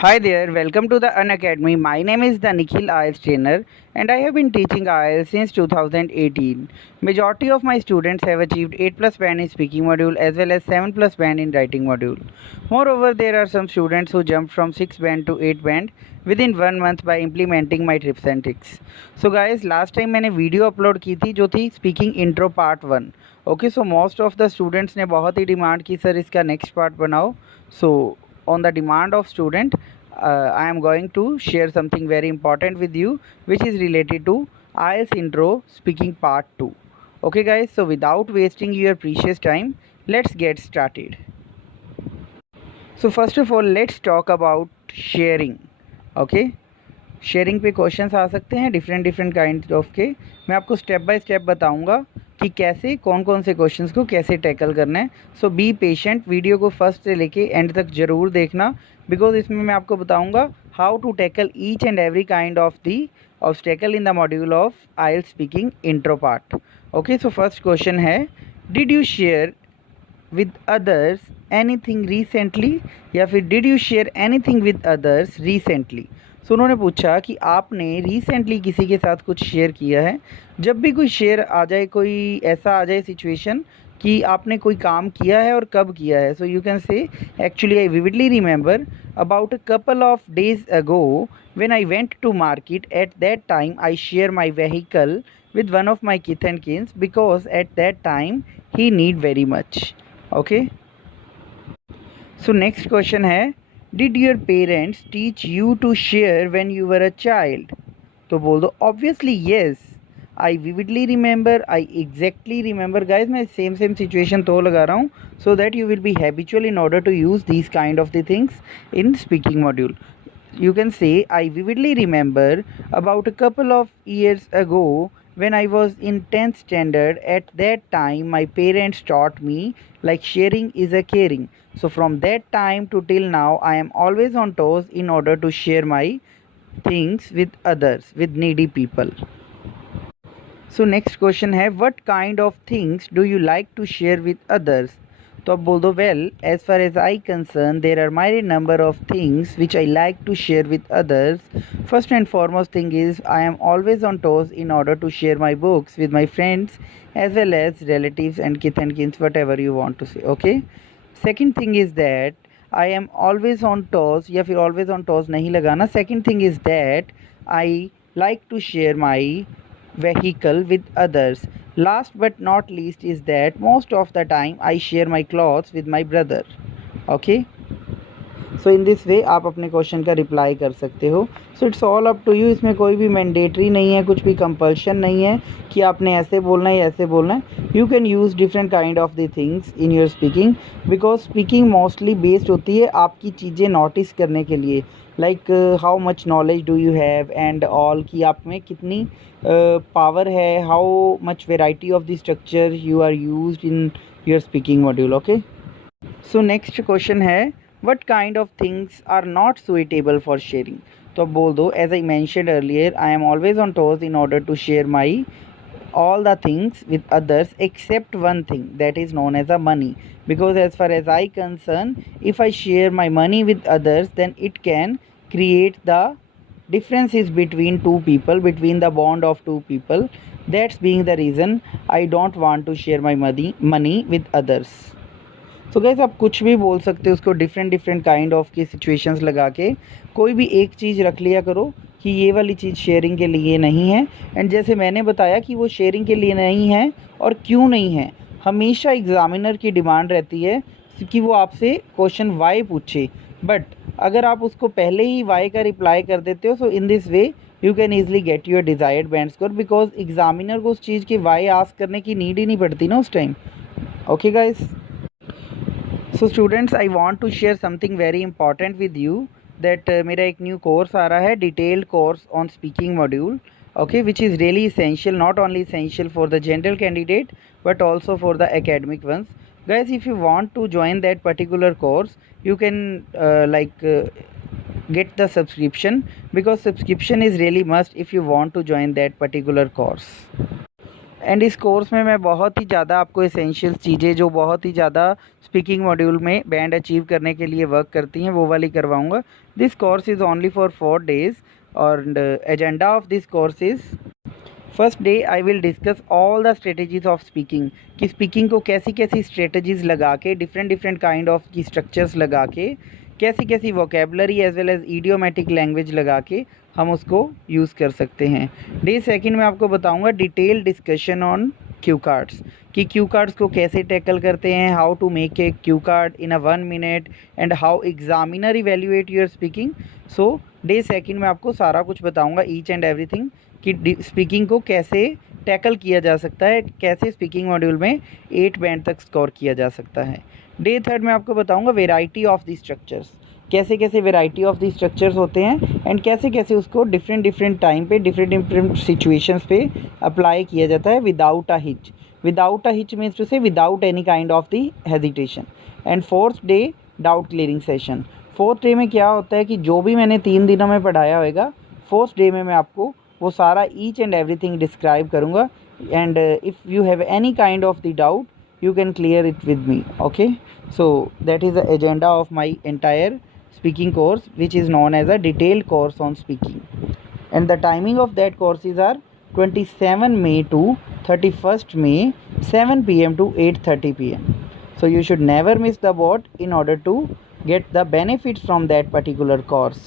Hi there, welcome to the Unacademy. My name is the Nikhil IELTS trainer and I have been teaching IELTS since 2018. Majority of my students have achieved 8 plus band in speaking module as well as 7 plus band in writing module. Moreover, there are some students who jumped from 6 band to 8 band within 1 month by implementing my tips and tricks. So guys, last time मैंने video upload की थी जो थी speaking intro part 1. Okay, so most of the students ने बहुत ही demand की sir इसका next part बनाओ. सो on the demand of student, I am going to share something very important with you which is related to IELTS intro speaking part 2. Okay guys, so without wasting your precious time, let's get started. So first of all, let's talk about sharing. Okay, sharing पे questions आ सकते हैं different kind of के. मैं आपको step by step बताऊंगा कि कैसे कौन कौन से क्वेश्चंस को कैसे टैकल करना है. सो बी पेशेंट, वीडियो को फर्स्ट से लेके एंड तक ज़रूर देखना बिकॉज इसमें मैं आपको बताऊंगा how to tackle each and every kind of the obstacle in the module of IELTS speaking intro part. Okay, so first question है, did you share with others anything recently, या फिर did you share anything with others recently. So उन्होंने पूछा कि आपने recently किसी के साथ कुछ शेयर किया है. जब भी कोई शेयर आ जाए, कोई ऐसा आ जाए सिचुएशन कि आपने कोई काम किया है और कब किया है, so you can say actually I vividly remember about a couple of days ago when I went to market. At that time I share my vehicle with one of my kith and kins because at that time he need very much. Okay, so next question है, did your parents teach you to share when you were a child. तो बोल दो obviously yes, I vividly remember, I exactly remember. guys, मैं same situation तो लगा रहा हूँ so that you will be habitual in order to use these kind of the things in speaking module. You can say I vividly remember about a couple of years ago when I was in 10th standard. At that time my parents taught me like sharing is a caring. So from that time to till now I am always on toes in order to share my things with others, with needy people. So next question है, what kind of things do you like to share with others. तो अब बोल दो, well as far as I concern there are my number of things which I like to share with others. First and foremost thing is I am always on toes in order to share my books with my friends as well as relatives and kith and kins, whatever you want to say. Okay, second thing is that I am always on toes, या फिर always on toss नहीं लगाना. Second thing is that I like to share my vehicle with others. Last but not least is that most of the time I share my clothes with my brother. Okay, so in this way आप अपने question का reply कर सकते हो. So it's all up to you. इसमें कोई भी mandatory नहीं है, कुछ भी कंपल्शन नहीं है कि आपने ऐसे बोलना है या ऐसे बोलना है. You can use different kind of the things in your speaking because speaking mostly based होती है आपकी चीज़ें नोटिस करने के लिए, like how much knowledge do you have and all, कि आप में कितनी पावर है, how much variety of the structure you are used in your speaking module. Okay, so next question है, what kind of things are not suitable for sharing. तो अब बोल दो, as I mentioned earlier, I am always on toes in order to share my all the things with others except one thing that is known as a money, because as far as I concern, if I share my money with others then it can create the differences between two people, between the bond of two people. That's being the reason I don't want to share my money with others. तो gas आप कुछ भी बोल सकते हो उसको different kind of की situations लगा के. कोई भी एक चीज़ रख लिया करो कि ये वाली चीज़ शेयरिंग के लिए नहीं है. एंड जैसे मैंने बताया कि वो शेयरिंग के लिए नहीं है और क्यों नहीं है, हमेशा एग्ज़ामिनर की डिमांड रहती है कि वो आपसे क्वेश्चन वाई पूछे. बट अगर आप उसको पहले ही वाई का रिप्लाई कर देते हो, so in this way you can easily get your desired band score because examiner को उस चीज़ की वाई आस्क करने की नीड ही नहीं पड़ती ना उस time. Okay guys, so students I want to share something very important with you that मेरा एक न्यू कोर्स आ रहा है, detailed course on speaking module. Okay, which is really essential, not only essential for the general candidate but also for the academic ones. Guys, if you want to join that particular course, you can get the subscription because subscription is really must if you want to join that particular course. And इस course में मैं बहुत ही ज़्यादा आपको essential चीज़ें जो बहुत ही ज़्यादा स्पीकिंग मॉड्यूल में बैंड अचीव करने के लिए वर्क करती हैं वो वाली करवाऊँगा। This course is only for 4 days और agenda of this course is first day I will discuss all the strategies of speaking कि स्पीकिंग को कैसी कैसी स्ट्रेटजीज लगा के डिफरेंट डिफरेंट काइंड ऑफ की स्ट्रक्चर्स लगा के कैसी कैसी vocabulary as well as idiomatic language लगा के हम उसको यूज़ कर सकते हैं। डे सेकंड में आपको बताऊंगा detail discussion on Q cards कि क्यू कार्ड्स को कैसे टैकल करते हैं, how to make a Q card in a 1 minute and how examiner evaluate your speaking. So day second में आपको सारा कुछ बताऊंगा ईच एंड एवरीथिंग कि स्पीकिंग को कैसे टैकल किया जा सकता है, कैसे स्पीकिंग मॉड्यूल में 8 बैंड तक स्कोर किया जा सकता है। डे थर्ड में आपको बताऊंगा वेराइटी ऑफ दी स्ट्रक्चर्स, कैसे कैसे वेराइटी ऑफ दी स्ट्रक्चर्स होते हैं एंड कैसे कैसे उसको डिफरेंट डिफरेंट टाइम पे डिफरेंट डिफरेंट सिचुएशंस पे अप्लाई किया जाता है without a hitch. Without a hitch means to say without any kind of the hesitation. And fourth day doubt clearing session. Fourth day में क्या होता है कि जो भी मैंने 3 दिनों में पढ़ाया होगा फोर्थ डे में मैं आपको वो सारा ईच एंड एवरीथिंग डिस्क्राइब करूँगा and if you have any kind of the doubt you can clear it with me. Okay, so that is the agenda of my entire speaking course, which is known as a detailed course on speaking, and the timing of that courses are 27 May to 31st May 7 p.m. to 8:30 p.m. So you should never miss the boat in order to get the benefits from that particular course.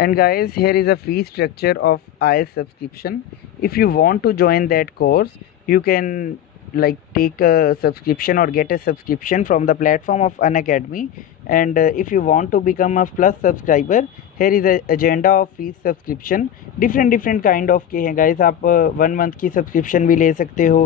And guys, here is a fee structure of IELTS subscription. If you want to join that course, you can like take a subscription or get a subscription from the platform of Unacademy. And if you want to become a plus subscriber, here is a agenda of fees subscription. different kind of के हैं guys. आप 1 month की subscription भी ले सकते हो,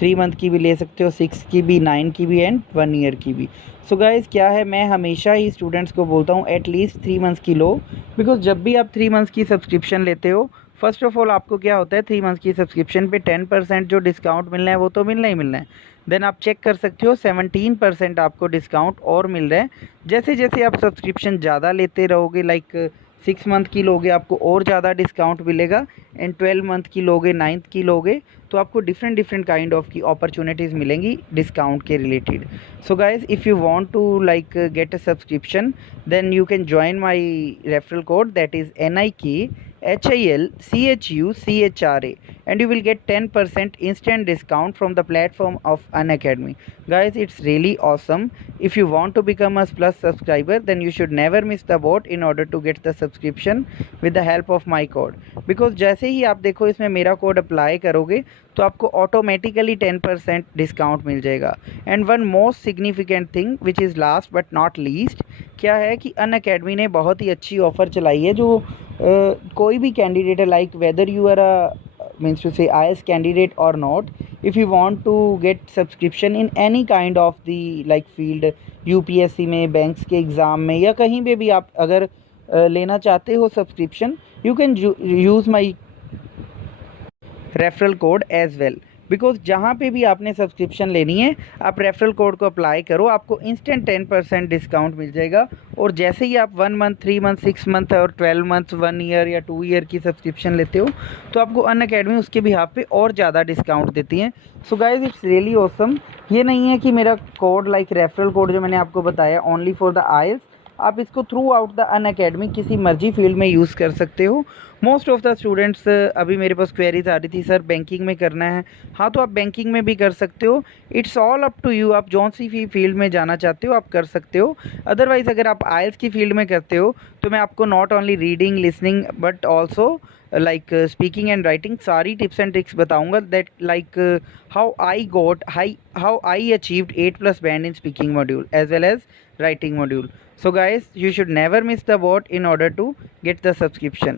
3 month की भी ले सकते हो, 6 की भी, 9 की भी एंड 1 year की भी। सो गाइज़ क्या है, मैं हमेशा ही स्टूडेंट्स को बोलता हूँ एटलीस्ट 3 months की लो, बिकॉज जब भी आप 3 months की सब्सक्रिप्शन लेते हो, फर्स्ट ऑफ ऑल आपको क्या होता है 3 months की सब्सक्रिप्शन पे 10% जो डिस्काउंट मिलना है वो तो मिलना ही मिलना है। देन आप चेक कर सकते हो 17% आपको डिस्काउंट और मिल रहा है। जैसे जैसे आप सब्सक्रिप्शन ज़्यादा लेते रहोगे, लाइक 6 month की लोगे आपको और ज़्यादा डिस्काउंट मिलेगा, एंड 12 month की लोगे, 9th की लोगे तो आपको डिफरेंट काइंड ऑफ की अपॉर्चुनिटीज़ मिलेंगी डिस्काउंट के related. So guys if you want to like get a subscription then you can join my referral code, that is NIKHILCHUCHRA, and you will get 10% instant discount from the platform of Unacademy. Guys, it's really awesome. If you want to become a plus subscriber, then you should never miss the boat in order to get the subscription with the help of my code. Because जैसे ही आप देखो इसमें मेरा code apply करोगे तो आपको automatically 10% discount मिल जाएगा। And one most significant thing which is last but not least, क्या है कि अनअकैडमी ने बहुत ही अच्छी ऑफ़र चलाई है जो कोई भी कैंडिडेट है, like whether you are a means to say IELTS candidate or not, if you want to get subscription in any kind of the like field, UPSC में, बैंक्स के एग्ज़ाम में या कहीं पे भी आप अगर लेना चाहते हो subscription, you can use my referral code as well. Because जहाँ पे भी आपने सब्सक्रिप्शन लेनी है आप रेफरल कोड को अप्लाई करो, आपको इंस्टेंट 10% डिस्काउंट मिल जाएगा। और जैसे ही आप 1 month, 3 month, 6 month और 12 months, 1 year या 2 year की सब्सक्रिप्शन लेते हो तो आपको अनअकैडमी उसके बिहाफ पे और ज़्यादा डिस्काउंट देती हैं। So guys it's really awesome. ये नहीं है कि मेरा कोड लाइक रेफरल कोड जो मैंने आपको बताया ओनली फॉर द IELTS, आप इसको थ्रू आउट द अनअकैडमी किसी मर्जी फील्ड में यूज़ कर सकते हो। मोस्ट ऑफ द स्टूडेंट्स, अभी मेरे पास क्वेरीज आ रही थी सर बैंकिंग में करना है, हाँ तो आप बैंकिंग में भी कर सकते हो। It's all up to you, आप जौन सी फील्ड में जाना चाहते हो आप कर सकते हो। अदरवाइज़ अगर आप IELTS की फील्ड में करते हो तो मैं आपको not only reading listening but also like speaking and writing सारी टिप्स एंड ट्रिक्स बताऊंगा, that like how I achieved 8+ band in speaking module as well as writing module. So guys, you should never miss the boat in order to get the subscription.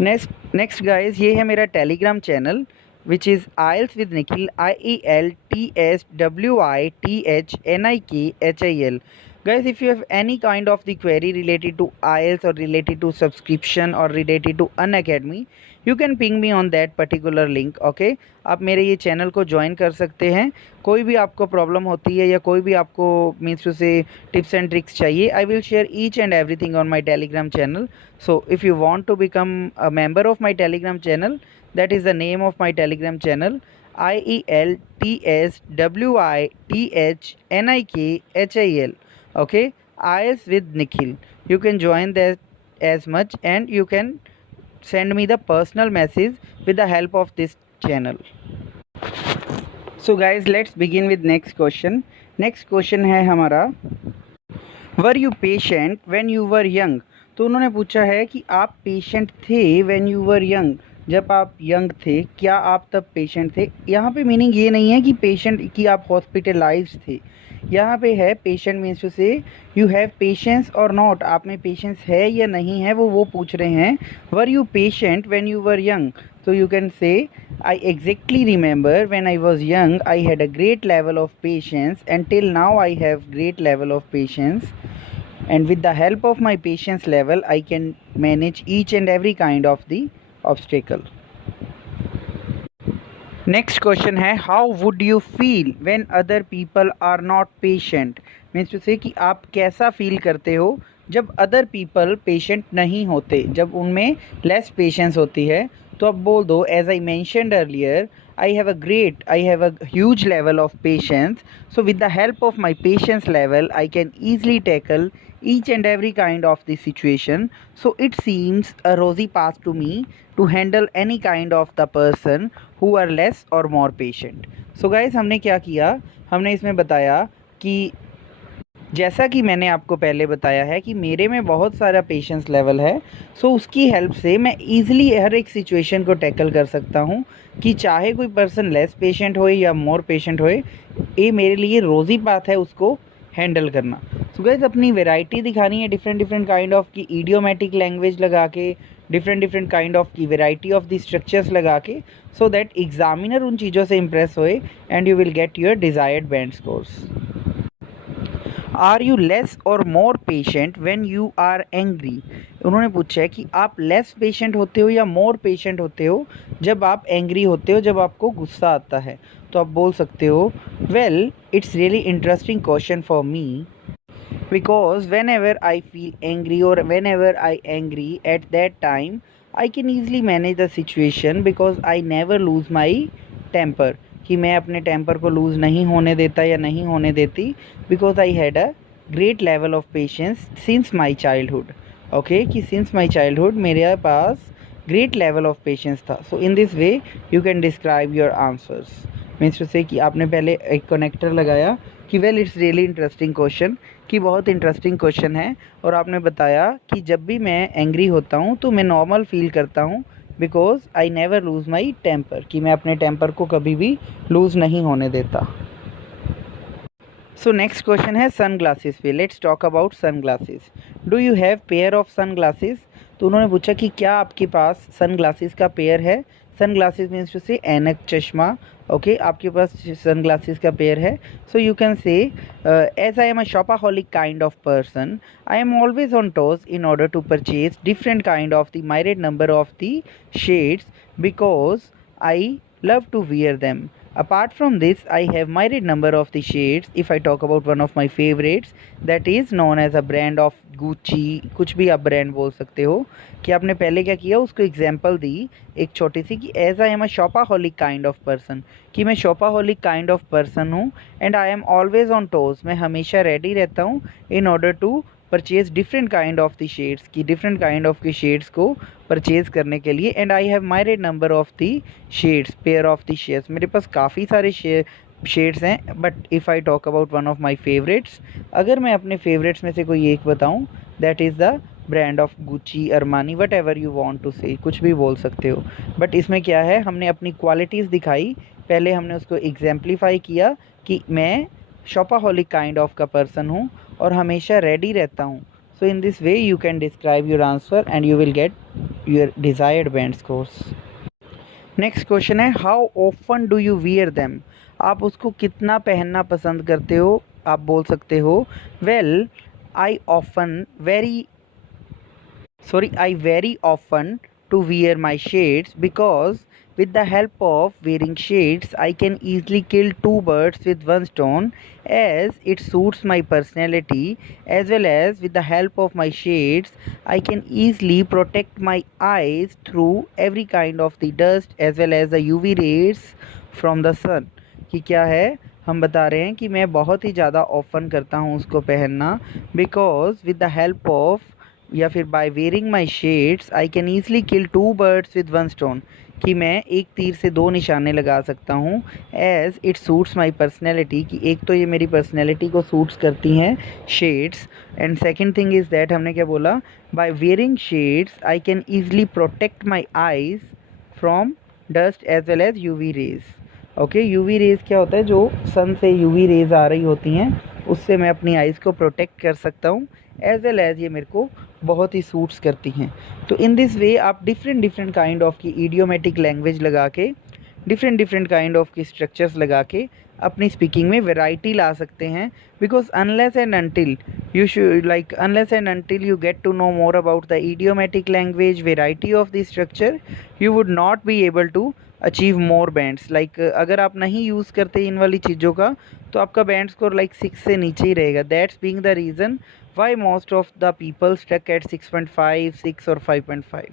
Next guys, ये है मेरा Telegram channel which is IELTS with Nikhil, IELTSWITHNIKHIL. Guys, if you have any kind of the query related to IELTS or related to subscription or related to Unacademy, you can ping me on that particular link. Okay, आप मेरे ये channel को join कर सकते हैं। कोई भी आपको प्रॉब्लम होती है या कोई भी आपको मीन्स टू से टिप्स एंड ट्रिक्स चाहिए, I will share each and everything on my Telegram channel. So if you want to become a member of my telegram channel, That is the name of my Telegram channel, IELTSWITHNIKHIL. Okay, IELTS with Nikhil. You can join that as much, and you can send me the personal message with the help of this channel. So guys, let's begin with next question. Next question है हमारा, were you patient when you were young. तो उन्होंने पूछा है कि आप patient थे when you were young, जब आप यंग थे क्या आप तब पेशेंट थे। यहाँ पे मीनिंग ये नहीं है कि पेशेंट की आप हॉस्पिटलाइज्ड थे, यहाँ पे है पेशेंट मीन्स टू से यू हैव पेशेंस और नॉट, आप में पेशेंस है या नहीं है वो पूछ रहे हैं। Were you patient when you were young, so you can say I exactly remember when I was young I had a great level of patience, and till now I have great level of patience, and with the help of my patience level I can manage each and every kind of the obstacle. Next question है, how would you feel when other people are not patient. Means to say कि आप कैसा feel करते हो जब other people patient नहीं होते, जब उनमें लेस पेशेंस होती है। तो अब बोल दो, as I mentioned earlier I have a huge level of patience. So with the help of my patience level, I can easily tackle each and every kind of the situation. So it seems a rosy path to me to handle any kind of the person who are less or more patient. So guys, हमने क्या किया, हमने इसमें बताया कि जैसा कि मैंने आपको पहले बताया है कि मेरे में बहुत सारा पेशेंस लेवल है। सो उसकी हेल्प से मैं ईज़िली हर एक सिचुएशन को टैकल कर सकता हूँ, कि चाहे कोई पर्सन लेस पेशेंट होए या मोर पेशेंट होए, ये मेरे लिए रोज़ी बात है उसको हैंडल करना। सो गाइस, अपनी वैरायटी दिखानी है डिफरेंट काइंड ऑफ की इडियोमेटिक लैंग्वेज लगा के, डिफरेंट काइंड ऑफ की वैरायटी ऑफ दी स्ट्रक्चर्स लगा के, सो दैट एग्जामिनर उन चीज़ों से इम्प्रेस होए and you will get your desired band scores. Are you less और more patient when you are angry. उन्होंने पूछा है कि आप लेस पेशेंट होते हो या मोर पेशेंट होते हो जब आप एंग्री होते हो, जब आपको गुस्सा आता है। तो आप बोल सकते हो, well it's really interesting question for me, because whenever I feel angry or whenever I angry at that time I can easily manage the situation because I never lose my temper, कि मैं अपने temper को loose नहीं होने देता या नहीं होने देती, because I had a great level of patience since my childhood. Okay, कि सिंस माई चाइल्डहुड मेरे पास ग्रेट लेवल ऑफ पेशेंस था। So in this way you can describe your answers. Means to say कि आपने पहले एक connector लगाया कि well it's really interesting question, कि बहुत इंटरेस्टिंग क्वेश्चन है, और आपने बताया कि जब भी मैं एंग्री होता हूँ तो मैं नॉर्मल फील करता हूँ because I never lose my temper, कि मैं अपने टेम्पर को कभी भी लूज़ नहीं होने देता। सो नेक्स्ट क्वेश्चन है सन ग्लासेस पे। Let's talk about sunglasses. Do you have pair of sunglasses. तो उन्होंने पूछा कि क्या आपके पास सन ग्लासेस का पेयर है। सन ग्लासेस मीन्स टू से ऐनक, चश्मा। ओके, आपके पास सन ग्लासेस का पेयर है। So you can say, as I am a shopaholic kind of person, I am always on toes in order to purchase different kind of the myriad number of the shades because I love to wear them. Apart from this, I have myriad number of the shades. If I talk about one of my favorites, that is known as a brand of Gucci, कुछ भी आप brand बोल सकते हो। कि आपने पहले क्या किया, उसको एग्जाम्पल दी एक छोटी सी, कि as I am a shopaholic kind of person, कि मैं शॉपाहोलिक काइंड ऑफ पर्सन हूँ, and I am always on toes, मैं हमेशा रेडी रहता हूँ, in order to purchase different kind of the shades, की डिफरेंट काइंड ऑफ की shades को परचेज करने के लिए। And I have myriad number of the shades, pair of the shades, मेरे पास काफ़ी सारे शेड्स हैं। But if I talk about one of my favourites, अगर मैं अपने फेवरेट्स में से कोई एक बताऊं, that is the brand of Gucci, Armani, whatever you want to say, कुछ भी बोल सकते हो। बट इसमें क्या है, हमने अपनी क्वालिटीज़ दिखाई, पहले हमने उसको एग्जाम्पलीफाई किया कि मैं शॉपाहोलिक काइंड ऑफ का पर्सन हूँ और हमेशा रेडी रहता हूँ। So in this way you can describe your answer and you will get your desired band scores. Next question है, how often do you wear them. आप उसको कितना पहनना पसंद करते हो। आप बोल सकते हो, well I very often to wear my shades because With the help of wearing shades, I can easily kill two birds with one stone as it suits my personality, as well as with the help of my shades, I can easily protect my eyes through every kind of the dust as well as the UV rays from the sun. कि क्या है, हम बता रहे हैं कि मैं बहुत ही ज़्यादा ऑफन करता हूँ उसको पहनना, because with the help of या फिर by wearing my shades I can easily kill two birds with one stone, कि मैं एक तीर से दो निशाने लगा सकता हूँ as it suits my personality, कि एक तो ये मेरी पर्सनैलिटी को सूट्स करती हैं shades, and second thing is that हमने क्या बोला, by wearing shades I can easily protect my eyes from dust as well as UV rays. Okay, UV rays क्या होता है, जो सन से यूवी रेज़ आ रही होती हैं उससे मैं अपनी आइज़ को प्रोटेक्ट कर सकता हूँ, एज वेल एज़ ये मेरे को बहुत ही सूट्स करती हैं. तो इन दिस वे आप डिफरेंट काइंड ऑफ की इडियोमेटिक लैंग्वेज लगा के, डिफरेंट काइंड ऑफ की स्ट्रक्चर्स लगा के अपनी स्पीकिंग में वैरायटी ला सकते हैं. Because unless and until you get to know more about the idiomatic language variety of the structure, you would not be able to achieve more bands. अगर आप नहीं यूज़ करते इन वाली चीज़ों का तो आपका बैंड स्कोर 6 से नीचे ही रहेगा. That's being the reason why most of the people stuck at 6.5, 6 और 5.5.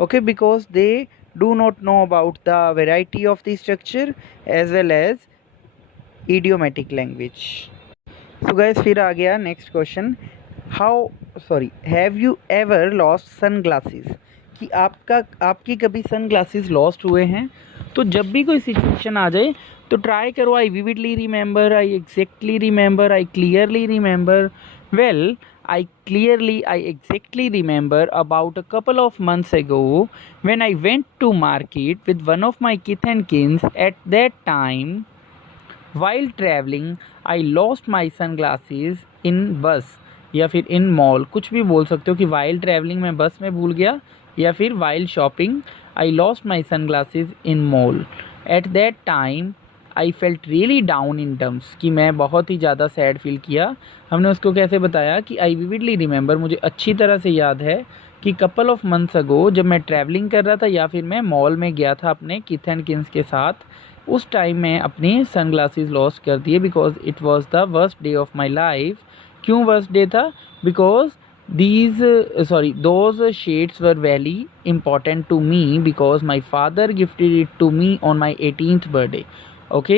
Okay, because they do not know about the variety of the structure as well as idiomatic language. So guys, फिर आ गया next question, have you ever lost sun glasses, कि आपकी कभी sun glasses lost हुए हैं. तो जब भी कोई सिचुएशन आ जाए तो ट्राई करो I vividly remember, I exactly remember, I clearly remember. Well, I exactly remember about a couple of months ago when I went to market with one of my kith and kins. At that time, while traveling, I lost my sunglasses in bus या फिर in mall, कुछ भी बोल सकते हो कि while traveling मैं बस में भूल गया, या फिर while shopping I lost my sunglasses in mall. At that time I felt really down in terms, कि मैं बहुत ही ज़्यादा सैड फील किया. हमने उसको कैसे बताया कि आई विविडली रिमेंबर, मुझे अच्छी तरह से याद है कि कपल ऑफ मंथ्स अगो जब मैं ट्रैवलिंग कर रहा था या फिर मैं मॉल में गया था अपने किथ एंड किन्स के साथ, उस टाइम मैं अपने सन ग्लासेस लॉस्ट कर दिए because it was the worst day of my life. क्यों वर्स्ट डे था? Because those shades were very important to me because my father gifted it to me on my 18th birthday. Okay,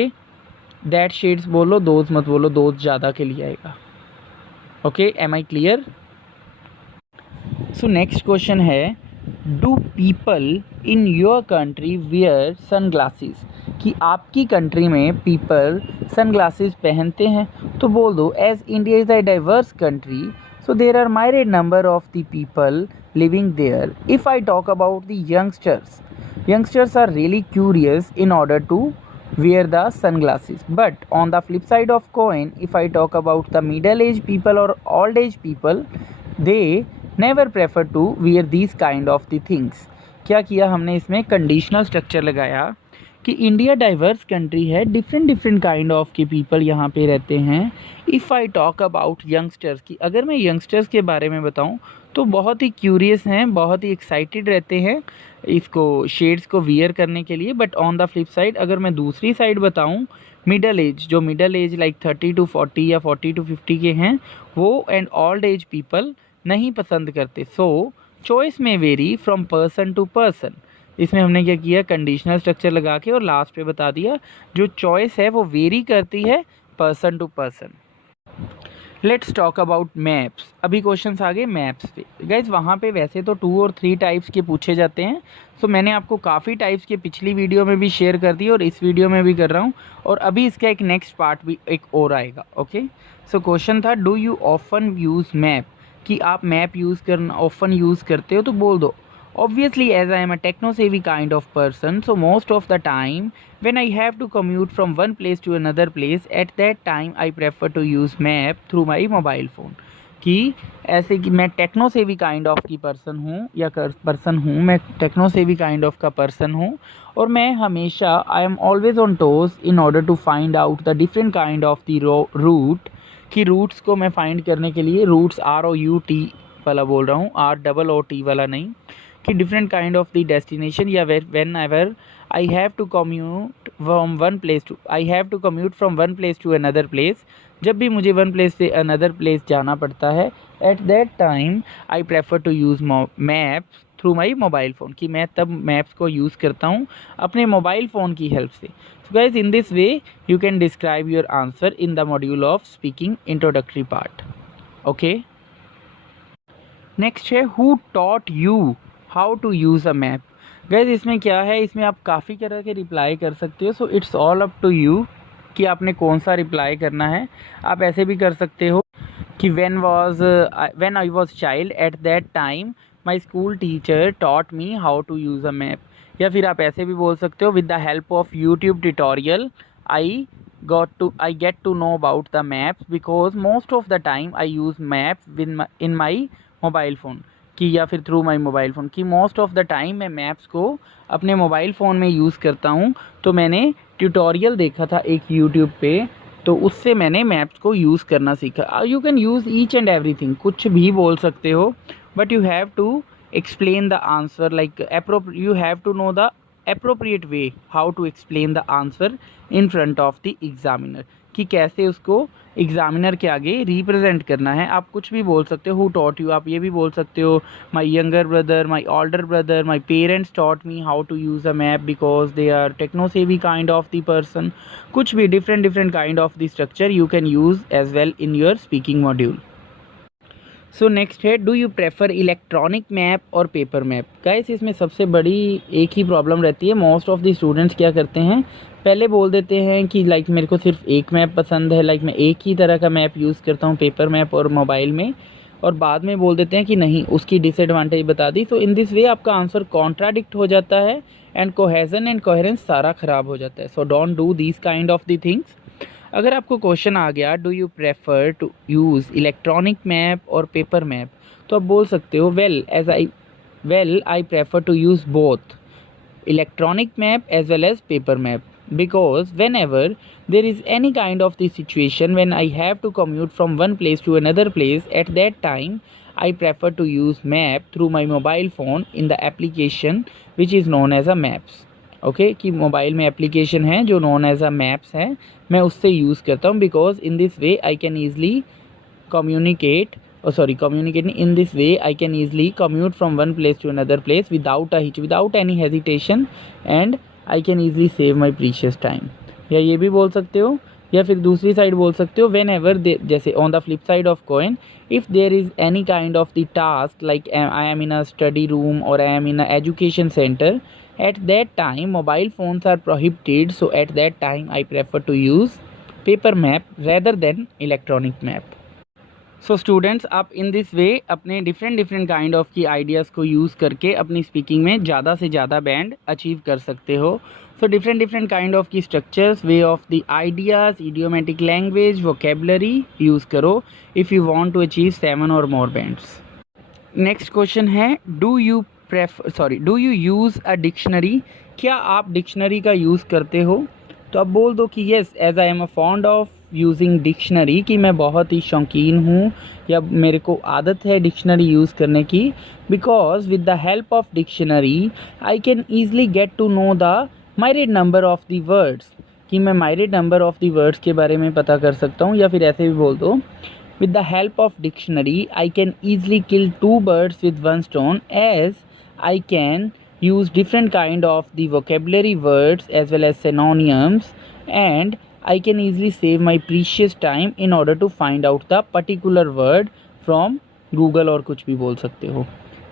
that shades बोलो, those मत बोलो, those ज़्यादा के लिए आएगा. Okay, am I clear? So next question है, do people in your country wear sun glasses, कि आपकी कंट्री में पीपल सन ग्लासेस पहनते हैं. तो बोल दो, as India is a diverse country, so there are myriad number of the people living there. If I talk about the youngsters are really curious in order to wear the sunglasses. But on the flip side of coin, if I talk about the middle aged people or old age people, they never prefer to wear these kind of the things. क्या किया हमने इसमें conditional structure लगाया कि India diverse country है, different kind of के people यहाँ पे रहते हैं. If I talk about youngsters की, अगर मैं यंगस्टर्स के बारे में बताऊँ तो बहुत ही क्यूरियस हैं, बहुत ही एक्साइटेड रहते हैं इसको शेड्स को वियर करने के लिए. But on the flip side अगर मैं दूसरी साइड बताऊँ, मिडल एज 30 to 40 या 40 to 50 के हैं वो, एंड ओल्ड एज पीपल नहीं पसंद करते. सो चॉइस में vary from person to person. इसमें हमने क्या किया, कंडीशनल स्ट्रक्चर लगा के और लास्ट पे बता दिया जो चॉइस है वो वेरी करती है person to person. Let's talk about maps. अभी क्वेश्चंस आ गए मैप्स पे. गाइज वहाँ पे वैसे तो 2 और 3 टाइप्स के पूछे जाते हैं. सो मैंने आपको काफ़ी टाइप्स के पिछली वीडियो में भी शेयर कर दी और इस वीडियो में भी कर रहा हूँ, और अभी इसका एक नेक्स्ट पार्ट भी एक और आएगा. ओके, सो क्वेश्चन था, do you often use map, कि आप मैप यूज़ करना ऑफन यूज़ करते हो. तो बोल दो, obviously as I am a techno savvy kind of person, so most of the time when I have to commute from one place to another place, at that time I prefer to use map through my mobile phone. कि ऐसे कि मैं techno savvy kind of की person हूँ या person हूँ, मैं techno savvy kind of का पर्सन हूँ, और मैं हमेशा I am always on toes in order to find out the different kind of the route, कि रूट्स को मैं फाइंड करने के लिए, रूट्स ROUT वाला बोल रहा हूँ, ROOT वाला नहीं, कि different kind of the destination, या whenever I have to commute from one place to I have to commute from one place to another place. जब भी मुझे one place से another place जाना पड़ता है, at that time I prefer to use maps through my mobile phone, कि मैं तब maps को use करता हूँ अपने मोबाइल फ़ोन की हेल्प से. So guys, in this way you can describe your answer in the module of speaking introductory part. Okay. Next है who taught you how to use a map. Guys इसमें क्या है, इसमें आप काफ़ी तरह के रिप्लाई कर सकते हो. So it's all up to you कि आपने कौन सा रिप्लाई करना है. आप ऐसे भी कर सकते हो कि when I was child at that time my school teacher taught me how to use a map. या फिर आप ऐसे भी बोल सकते हो with the help of YouTube tutorial I get to know about the maps because most of the time I use maps in my mobile phone कि, या फिर थ्रू माई मोबाइल फ़ोन कि मोस्ट ऑफ़ द टाइम मैं maps को अपने mobile phone में use करता हूँ. तो मैंने ट्यूटोरियल देखा था एक यूट्यूब पे, तो उससे मैंने मैप्स को यूज़ करना सीखा. You can use each and everything, कुछ भी बोल सकते हो, but you have to explain the answer like you have to know the appropriate way how to explain the answer in front of the examiner, कि कैसे उसको examiner के आगे रिप्रेजेंट करना है. आप कुछ भी बोल सकते हो, हु टॉट यू, आप ये भी बोल सकते हो my younger brother, my older brother, my parents taught me how to use a map because they are techno savvy kind of the person. कुछ भी different kind of the structure you can use as well in your speaking module. So next है do you prefer electronic map और paper map. Guys इसमें सबसे बड़ी एक ही problem रहती है. मोस्ट ऑफ द स्टूडेंट्स क्या करते हैं, पहले बोल देते हैं कि लाइक मेरे को सिर्फ एक मैप पसंद है, लाइक मैं एक ही तरह का मैप यूज़ करता हूँ पेपर मैप और मोबाइल में, और बाद में बोल देते हैं कि नहीं उसकी डिसएडवांटेज बता दी. तो इन दिस वे आपका आंसर कॉन्ट्राडिक्ट हो जाता है एंड कोहेजन एंड कोहेरेंस सारा ख़राब हो जाता है. So don't do this kind of the things. अगर आपको क्वेश्चन आ गया do you prefer to use electronic map और पेपर मैप, तो आप बोल सकते हो well I prefer to use both electronic map as well as paper map because whenever there is any kind of the situation when I have to commute from one place to another place, at that time I prefer to use map through my mobile phone in the application which is known as a maps. Okay कि mobile में application है जो known as a maps है, मैं उससे use करता हूँ because in this way I can easily communicate in this way I can easily commute from one place to another place without a hitch, without any hesitation, and I can easily save my precious time. या ये भी बोल सकते हो, या फिर दूसरी side बोल सकते हो whenever जैसे on the flip side of coin if there is any kind of the task like I am in a study room or I am in a education center, at that time mobile phones are prohibited, so at that time I prefer to use paper map rather than electronic map. So students आप इन this वे अपने different kind of की ideas को use करके अपनी speaking में ज़्यादा से ज़्यादा बैंड अचीव कर सकते हो. सो डिफरेंट काइंड ऑफ की structures, way of the ideas, idiomatic language, vocabulary use करो if you want to achieve 7 और मोर बैंड्स. नेक्स्ट क्वेश्चन है do you use a dictionary. क्या आप डिक्शनरी का यूज़ करते हो? तो आप बोल दो कि yes as I am a fond of using dictionary, कि मैं बहुत ही शौकीन हूँ या मेरे को आदत है डिक्शनरी यूज़ करने की. Because with the help of dictionary I can easily get to know the myriad number of the words, कि मैं myriad number of the words के बारे में पता कर सकता हूँ. या फिर ऐसे भी बोल दो with the help of dictionary I can easily kill 2 birds with 1 stone as I can use different kind of the vocabulary words as well as synonyms, and I can easily save my precious time in order to find out the particular word from Google और कुछ भी बोल सकते हो.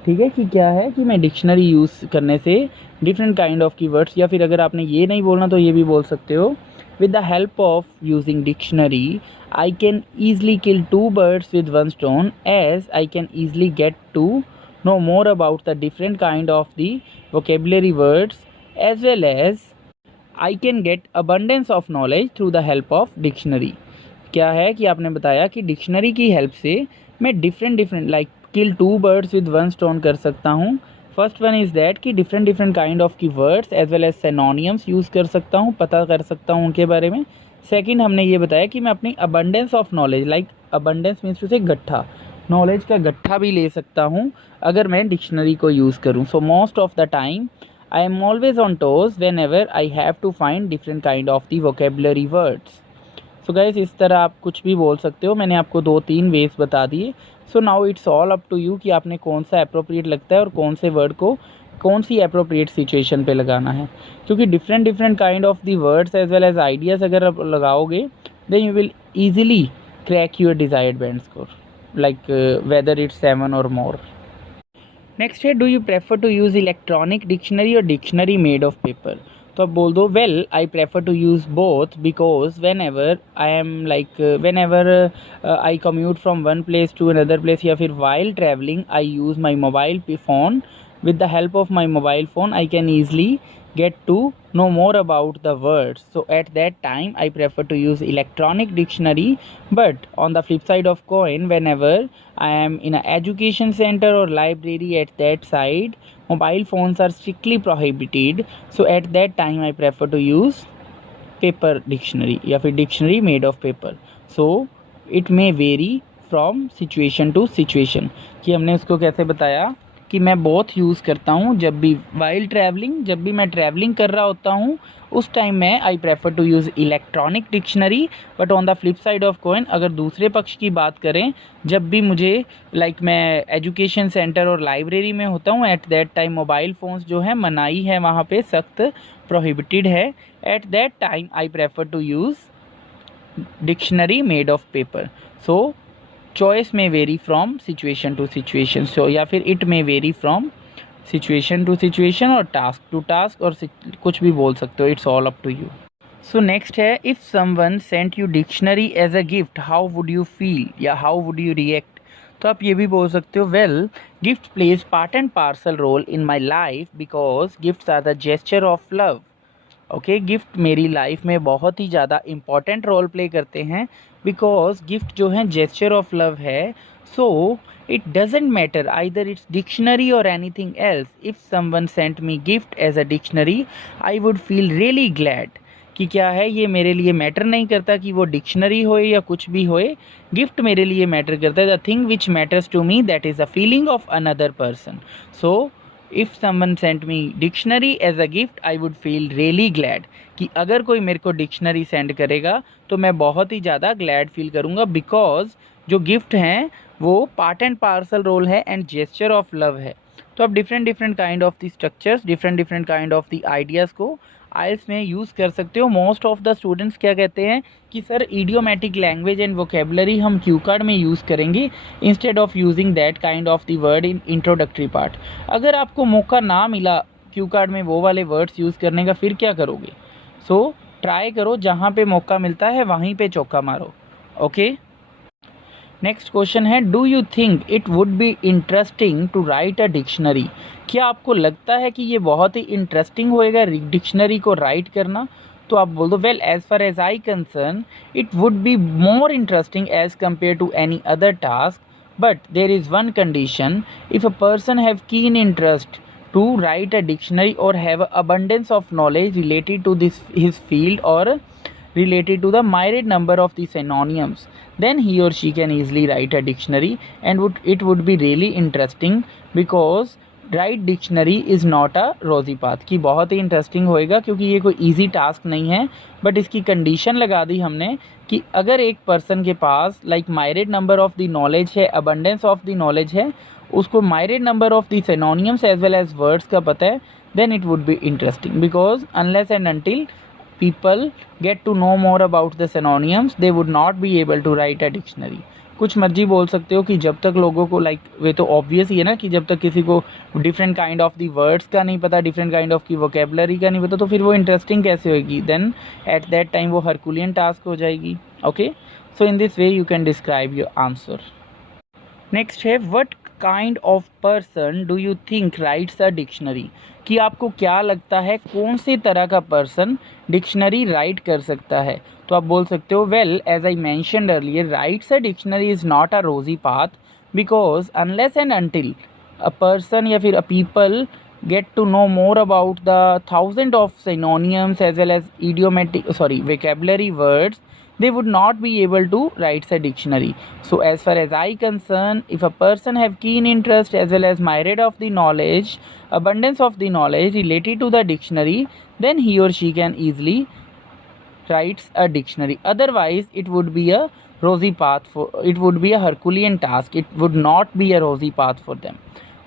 ठीक है कि क्या है कि मैं डिक्शनरी यूज़ करने से डिफरेंट काइंड ऑफ की वर्ड्स, या फिर अगर आपने ये नहीं बोलना तो ये भी बोल सकते हो with the help of using dictionary I can easily kill 2 birds with 1 stone as I can easily get to know more about the different kind of the vocabulary words as well as I can get abundance of knowledge through the help of dictionary. क्या है कि आपने बताया कि dictionary की help से मैं different like kill 2 birds with 1 stone कर सकता हूँ. फर्स्ट वन इज़ दैट कि डिफरेंट काइंड ऑफ की words as well as synonyms use कर सकता हूँ, पता कर सकता हूँ उनके बारे में. सेकंड हमने ये बताया कि मैं अपनी abundance of knowledge, like abundance means to say गट्ठा, नॉलेज का गट्ठा भी ले सकता हूँ अगर मैं डिक्शनरी को यूज़ करूँ. So most of the time I am always on toes whenever I have to find different kind of the vocabulary words. So guys, इस तरह आप कुछ भी बोल सकते हो. मैंने आपको 2-3 वेज बता दिए. So now it's all up to you कि आपने कौन सा अप्रोप्रिएट लगता है और कौन से वर्ड को कौन सी अप्रोप्रिएट सिचुएशन पे लगाना है. क्योंकि different kind of the words as well as ideas अगर आप लगाओगे then you will easily crack your desired band score, like whether it's 7 और मोर. नेक्स्ट है, do you prefer to use electronic dictionary और डिक्शनरी मेड ऑफ पेपर. तो आप बोल दो, well I prefer to use both because whenever I am like whenever I commute from one place to another place या फिर while travelling I use my mobile phone. With the help of my mobile phone I can easily get to know more about the words. So at that time I prefer to use electronic dictionary. But on the flip side of coin, whenever I am in an education center or library, at that side mobile phones are strictly prohibited. So at that time I prefer to use paper dictionary या फिर dictionary made of paper. So it may vary from situation to situation. कि हमने उसको कैसे बताया कि मैं बहुत यूज़ करता हूँ जब भी वाइल ट्रैवलिंग, जब भी मैं ट्रैवलिंग कर रहा होता हूँ उस टाइम में I prefer to use electronic dictionary. But on the flip side of coin, अगर दूसरे पक्ष की बात करें, जब भी मुझे मैं एजुकेशन सेंटर और लाइब्रेरी में होता हूँ at that time mobile phones जो है मनाही है, वहाँ पे सख्त प्रोहिबिटेड है. At that time I prefer to use dictionary made of paper. So choice में vary from situation to situation. So या फिर it may vary from situation to situation और टास्क टू टास्क, और कुछ भी बोल सकते हो. It's all up to you. So next है, if someone sent you dictionary as a gift how would you feel या हाउ वुड यू रिएक्ट. तो आप ये भी बोल सकते हो, well gift plays part and parcel role in my life because gifts are the gesture of love. Okay, gift मेरी life में बहुत ही ज़्यादा इम्पॉर्टेंट रोल प्ले करते हैं बिकॉज गिफ्ट जो है जेस्चर ऑफ लव है. So it doesn't matter either it's dictionary और anything else. If someone sent me gift as a dictionary I would feel really glad. कि क्या है, ये मेरे लिए मैटर नहीं करता कि वो डिक्शनरी होए या कुछ भी होए, गिफ्ट मेरे लिए मैटर करता है. The thing which matters to me that is a feeling of another person. So if someone sent me dictionary as a gift I would feel really glad. कि अगर कोई मेरे को डिक्शनरी सेंड करेगा तो मैं बहुत ही ज़्यादा ग्लैड फील करूँगा बिकॉज जो गिफ्ट हैं वो पार्ट एंड पार्सल रोल है एंड जेस्चर ऑफ लव है. तो आप different kind of the structures, different kind of the ideas को आइल्स में यूज़ कर सकते हो. मोस्ट ऑफ द स्टूडेंट्स क्या कहते हैं कि sir idiomatic language and vocabulary हम क्यू कार्ड में यूज़ करेंगे instead of using that kind of the word in introductory part. अगर आपको मौका ना मिला क्यू कार्ड में वो वाले वर्ड्स यूज़ करने का, फिर क्या करोगे. सो ट्राई करो, जहाँ पे मौका मिलता है वहीं पे चौका मारो. ओके, नेक्स्ट क्वेश्चन है, do you think it would be interesting to write a dictionary. क्या आपको लगता है कि ये बहुत ही इंटरेस्टिंग होएगा डिक्शनरी को राइट करना. तो आप बोल दो, well as far as I concern it would be more interesting as compare to any other task. But there is one condition, if a person have keen interest to write a dictionary or have abundance of knowledge related to his field or related to the myriad number of the synonyms, then he or she can easily write a dictionary and it would be really interesting because right dictionary is not a rosy path. कि बहुत ही interesting होएगा क्योंकि ये कोई easy task नहीं है. But इसकी कंडीशन लगा दी हमने कि अगर एक पर्सन के पास myriad number of the knowledge है, अबंडेंस ऑफ द नॉलेज है, उसको myriad number of the synonyms as well as words का पता है, then it would be interesting because unless and until people get to know more about the synonyms they would not be able to write a dictionary. कुछ मर्जी बोल सकते हो कि जब तक लोगों को वे तो ऑब्वियस ही है ना कि जब तक किसी को different kind of the words का नहीं पता, डिफरेंट काइंड ऑफ की वोकेबलरी का नहीं पता, तो फिर वो इंटरेस्टिंग कैसे होगी. देन एट दैट टाइम वो हरकुलियन टास्क हो जाएगी. Okay, so in this way you can describe your answer. Next है, what kind of person do you think writes a dictionary. कि आपको क्या लगता है कौन से तरह का पर्सन डिक्शनरी राइट कर सकता है. तो आप बोल सकते हो, well as I mentioned earlier writes a dictionary is not a rosy path because unless and until a person या फिर a people get to know more about the thousand of synonyms as well as vocabulary words, they would not be able to write a dictionary. So as far as I concern, if a person have keen interest as well as myriad of the knowledge, abundance of the knowledge related to the dictionary, then he or she can easily writes a dictionary. Otherwise it would be a rosy path for, it would be a Herculean task, it would not be a rosy path for them.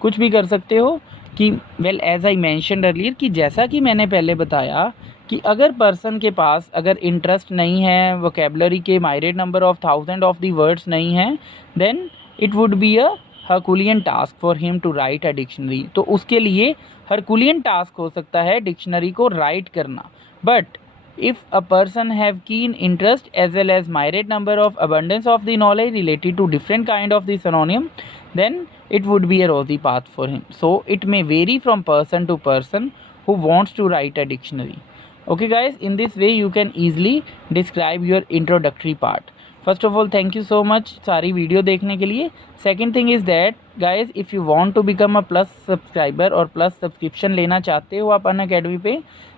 कुछ भी कर सकते हो कि well as I mentioned earlier कि जैसा कि मैंने पहले बताया कि अगर पर्सन के पास अगर इंटरेस्ट नहीं है, वोकेबलरी के myriad number of 1000 of the words नहीं है, then it would be a herculean task for him to write a dictionary. तो उसके लिए हरकुलियन टास्क हो सकता है डिक्शनरी को राइट करना. But if a person have keen interest as well as myriad number of abundance of the knowledge related to different kind of the synonym, then it would be a rosy path for him. So it may vary from person to person who wants to write a dictionary. Okay guys, in this way you can easily describe your introductory part. First of all, thank you so much सारी video देखने के लिए. Second thing is that guys, if you want to become a plus subscriber और plus subscription लेना चाहते हो आप Unacademy पे,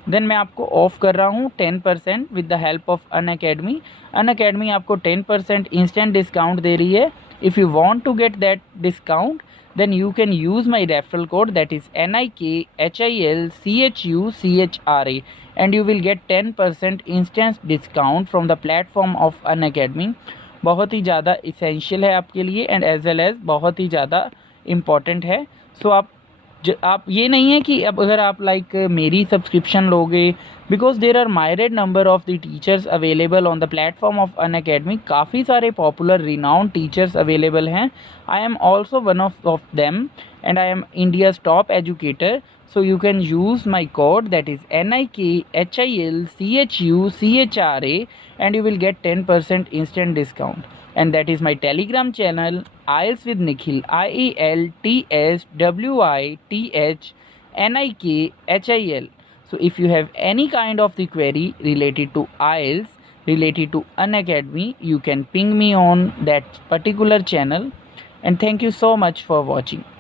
देन मैं आपको ऑफ कर रहा हूँ 10% with the help of Unacademy. Unacademy आपको 10% इंस्टेंट डिस्काउंट दे रही है. If you want to get that discount, then you can use my referral code, that is NIKHILCHUCHRA, and you will get 10% instant discount from the platform of Unacademy. बहुत ही ज़्यादा essential है आपके लिए and as well as बहुत ही ज़्यादा important है. सो आप ये नहीं है कि अब अगर आप लाइक मेरी सब्सक्रिप्शन लोगे, because there are myriad number of the teachers available on the platform of Unacademy. काफ़ी सारे पॉपुलर रिनाउंड टीचर्स अवेलेबल हैं. I am also one of them and I am India's top educator. So you can use my code, that is NIKHILCHUCHRA, and you will get 10% instant discount. And that is my Telegram channel, IELTS with Nikhil, IELTSWITHNIKHIL. So if you have any kind of the query related to IELTS, related to Unacademy, you can ping me on that particular channel. And thank you so much for watching.